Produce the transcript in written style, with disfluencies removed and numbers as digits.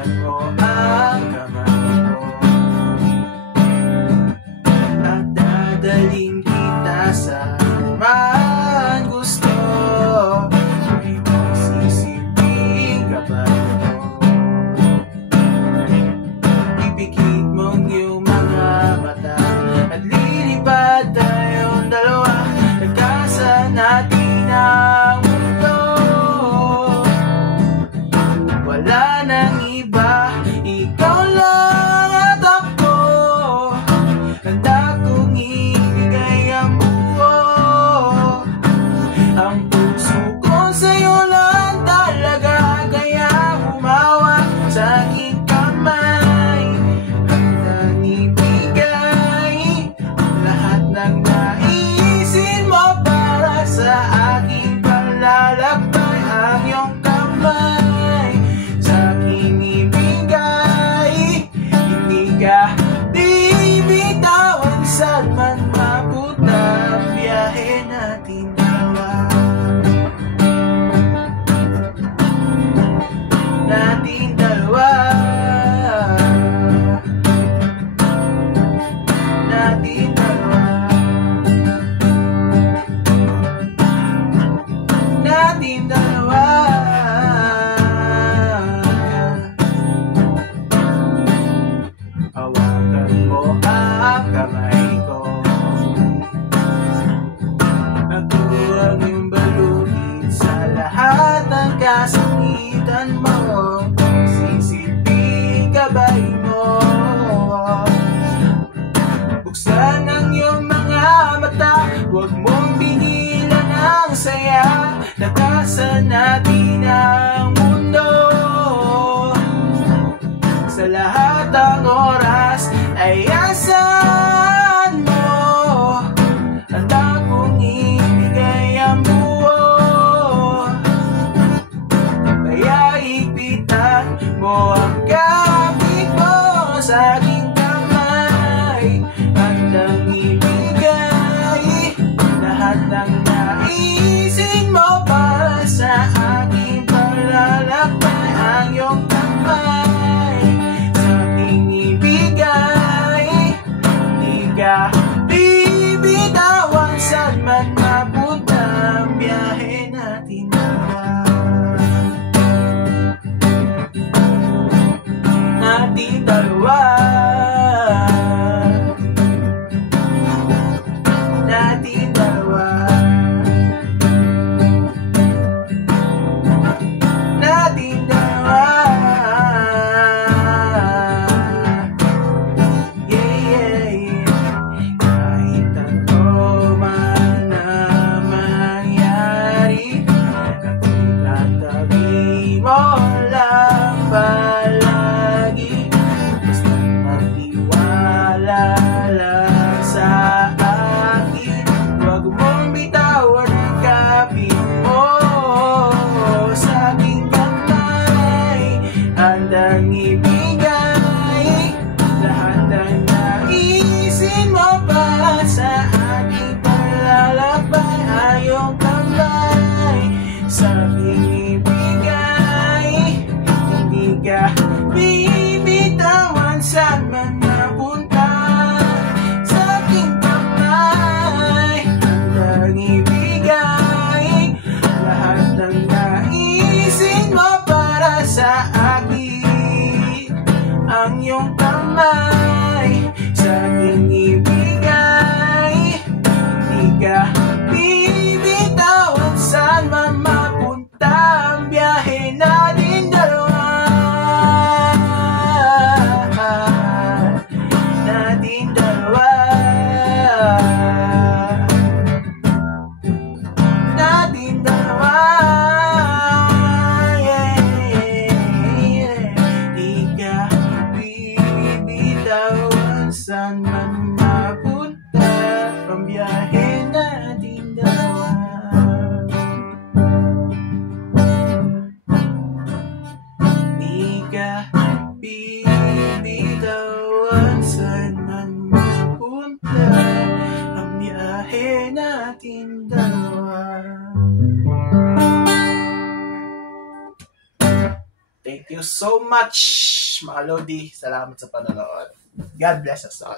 Hawakan mo ang kamay ko at dadaling kita saan gusto. May magsisilbing gabay mo. Ipikit mong iyong mga mata at lilipad tayong dalawa. Nagkasan natin ang mundo. Wala nang iba, ikaw lang at ako. Handa kong ibigay ang buo. Ang puso ko sa'yo lang talaga, kaya humawak sa aking kamay. Handang ibigay lahat ng naisin mo para sa aking palalakbay. Ang iyong kamay sa aking ibigay, hindi ka bibitawan saan man mapunta ang biyahe natin dalawa. Nating dalawa. Nating dalawa. Nating dalawa. Hawakan mo ang kamay ko. Naturuan yung balutin sa lahat ng kasakitan mo. Sisilbing gabay mo. Buksan ang iyong mga mata, huwag mong pinilan ang saya. Nakasan natin ang mundo. Sa lahat ng oras ay asan mo. Handa kong ibigay ang buo. Kaya ipitan mo ang kapit mo sa aking kamay. Handang ibigay lahat ng naisin mo para sa aking palalakbay. Ang iyong kamay sa aking ibigay, hindi ka bibitawan saan man mapunta ang biyahe natin dalawa. Nating dalawa. Nating dalawa. Nating dalawa. Yeah, yeah, yeah. Kahit ano man ang mangyari, ako'y tatabi mo lang palagi. Basta magtiwala lang sa akin. Huwag mong bitawan ang kapit mo sa aking kamay. Handang ibigay lahat ng naisin mo para sa aking palalakbay. Ang iyong kamay sa aking ibigay, hindi ka bibitawan saan man napunta. Sa aking kamay, handang ibigay lahat ng naisin mo para sa akin. Ang iyong kamay sa aking ibigay, hindi ka bibitawan saan man mapunta ang biyahe natin dalawa. Natin dalawa. Natin dalawa. Yeah, yeah. Di ka bibitawan saan man mapunta ang biyahe natin dalawa. Di ka bibitawan saan man mapunta ang biyahe natin dalawa. Thanks. you so much, mga Lodi. Salamat sa panonood. God bless us all.